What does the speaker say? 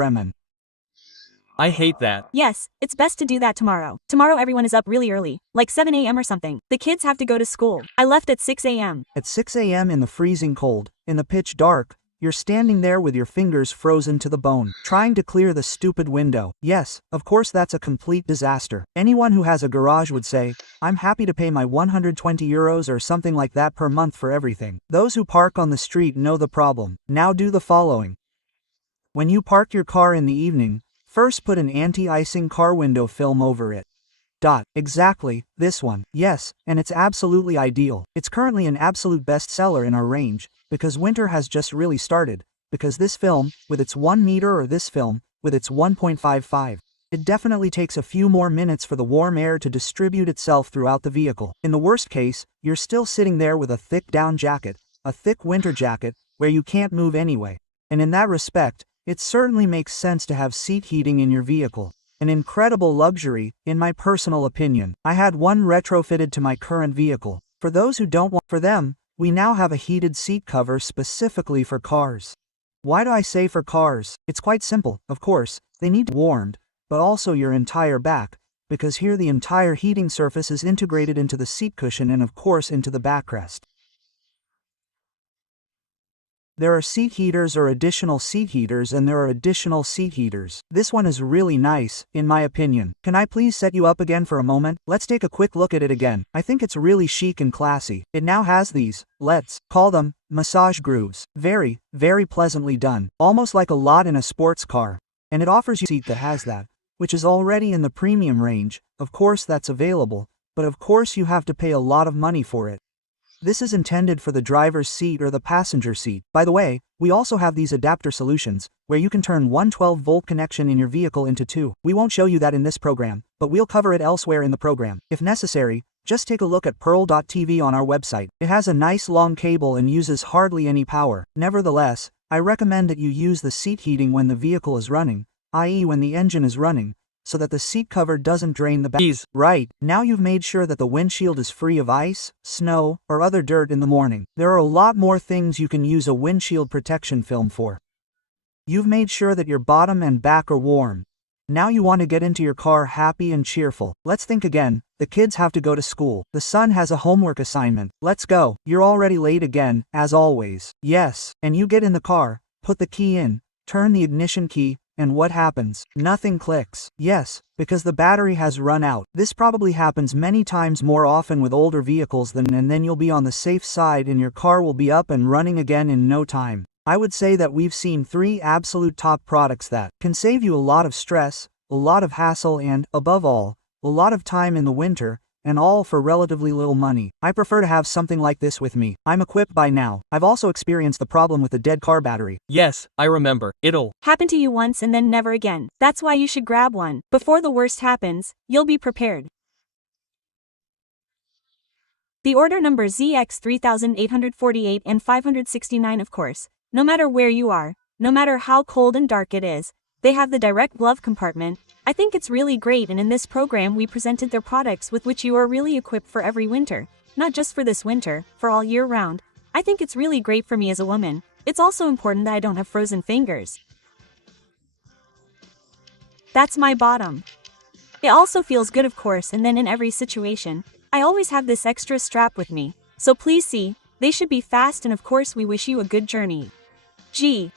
Bremen. I hate that. Yes, it's best to do that tomorrow. Tomorrow everyone is up really early, like 7 a.m. or something. The kids have to go to school. I left at 6 a.m. At 6 a.m. in the freezing cold, in the pitch dark, you're standing there with your fingers frozen to the bone, trying to clear the stupid window. Yes, of course that's a complete disaster. Anyone who has a garage would say, I'm happy to pay my 120 euros or something like that per month for everything. Those who park on the street know the problem. Now do the following. When you park your car in the evening, first put an anti-icing car window film over it. Exactly, this one. Yes, and it's absolutely ideal. It's currently an absolute bestseller in our range, because winter has just really started, because this film, with its 1 meter or this film, with its 1.55, it definitely takes a few more minutes for the warm air to distribute itself throughout the vehicle. In the worst case, you're still sitting there with a thick down jacket, a thick winter jacket, where you can't move anyway. And in that respect, it certainly makes sense to have seat heating in your vehicle. An incredible luxury, in my personal opinion. I had one retrofitted to my current vehicle. For those who don't want for them, we now have a heated seat cover specifically for cars. Why do I say for cars? It's quite simple, of course, they need to be warmed, but also your entire back, because here the entire heating surface is integrated into the seat cushion and of course into the backrest. There are seat heaters or additional seat heaters and there are additional seat heaters. This one is really nice, in my opinion. Can I please set you up again for a moment? Let's take a quick look at it again. I think it's really chic and classy. It now has these, let's call them, massage grooves. Very, very pleasantly done. Almost like a lot in a sports car. And it offers you a seat that has that, which is already in the premium range. Of course that's available, but of course you have to pay a lot of money for it. This is intended for the driver's seat or the passenger seat. By the way, we also have these adapter solutions, where you can turn one 12-volt connection in your vehicle into two. We won't show you that in this program, but we'll cover it elsewhere in the program. If necessary, just take a look at PearlTv on our website. It has a nice long cable and uses hardly any power. Nevertheless, I recommend that you use the seat heating when the vehicle is running, i.e. when the engine is running, so that the seat cover doesn't drain the battery. Right, now you've made sure that the windshield is free of ice, snow, or other dirt in the morning. There are a lot more things you can use a windshield protection film for. You've made sure that your bottom and back are warm. Now you want to get into your car happy and cheerful. Let's think again. The kids have to go to school. The son has a homework assignment. Let's go. You're already late again, as always. Yes, and you get in the car, put the key in, turn the ignition key, and what happens? Nothing clicks. Yes, because the battery has run out. This probably happens many times more often with older vehicles and then you'll be on the safe side and your car will be up and running again in no time. I would say that we've seen 3 absolute top products that can save you a lot of stress, a lot of hassle and, above all, a lot of time in the winter, and all for relatively little money. I prefer to have something like this with me. I'm equipped by now. I've also experienced the problem with the dead car battery. Yes, I remember. It'll happen to you once and then never again. That's why you should grab one. Before the worst happens, you'll be prepared. The order number ZX3848 and 569 of course. No matter where you are, no matter how cold and dark it is, they have the direct glove compartment. I think it's really great, and in this program we presented their products with which you are really equipped for every winter. Not just for this winter, for all year round. I think it's really great for me as a woman. It's also important that I don't have frozen fingers. That's my bottom. It also feels good of course, and then in every situation, I always have this extra strap with me. So please see, they should be fast, and of course we wish you a good journey. G.